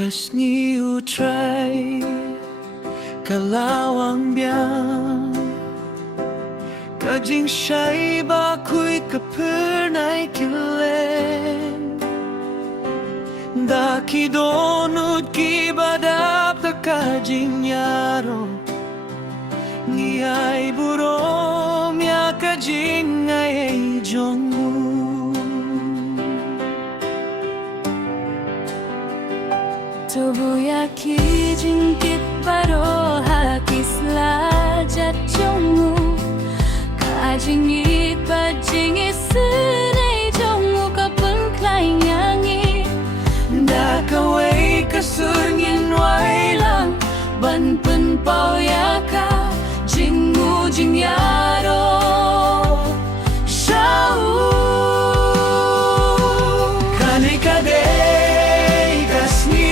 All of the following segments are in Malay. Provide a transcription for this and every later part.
Kas ni utrai kalawang biang Kajing siya'y bako'y kapernay kilen Daki donut kibadap ta kajing yaro Ngiyay burom ya kajing ngay jongmu Tubuya kijing kit paro hakisla jatjongmu Kajing it bajing isunay jongmu kapeng klaing yangi Da kaway kasurnyin way lang Ban pen pao ya ka Jing mu jing yaro Shao Kani kadei kasni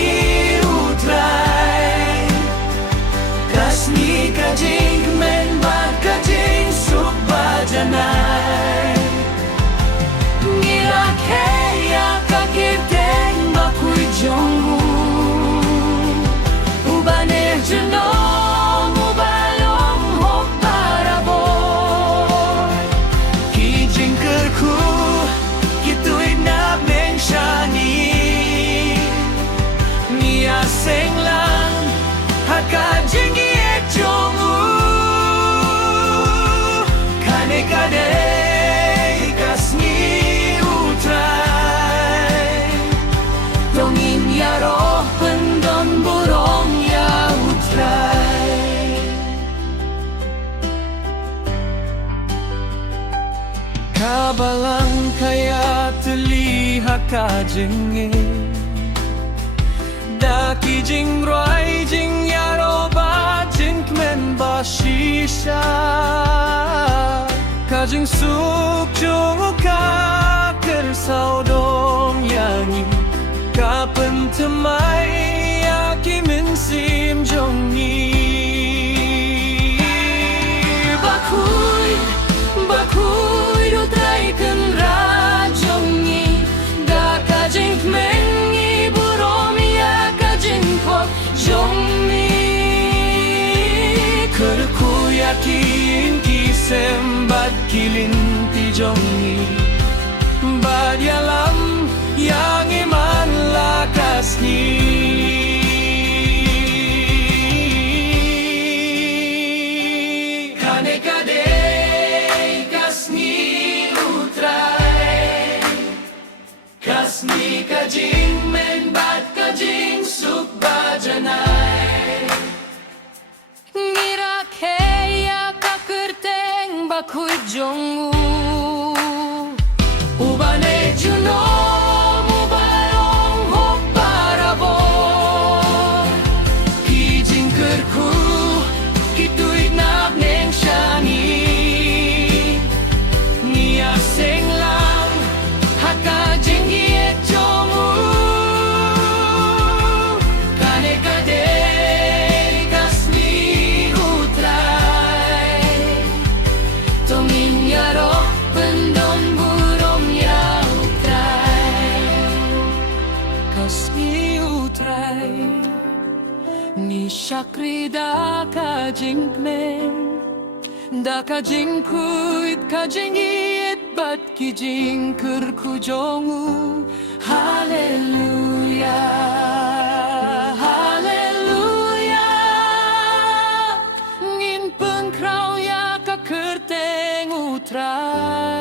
utrai Kasni kajing men bat kajing subbajanai Ngira kaya kakirteng bakuy jongmu Ubane junong ubalong hok paraboy Kijing kerku kitu'y nabeng shani Niya seng lang hakajing iet jongmu Kane kadei kasni utrai Dongin yaro pendon burong ya utrai Kabalang kaya terlihat kajenge Daki jing roi jing yaro ba jing kmen ba shisha Kajing suk jung ka kersau dong yangi Kapan temai aki min sim jong ni Bakuy utrai ken ra jong ni Da kajing mengi burom ya kajing kok jong ni Kerku yakin kisembat kilinti jong ni Badialam yang iman lakas ni Kane kadei kasni utrai Kasni kajing men bat kajing subbajanai Ngira kaya kakirteng bakuy jongmu Ubane junom ubalong hok paraboy Kijing kerku kitu'y nabneng shani Niya seng lang hakajing iet jongmu Kane kadei kasni utrai Tongin yaro pendon burong ya utrai Kasni utrai Ni syakri da kajing men Da kajing kuit kajing iet bat kijing kerku jongu Haleluya Haleluya Ngin pengkrau ya kakerteng utrai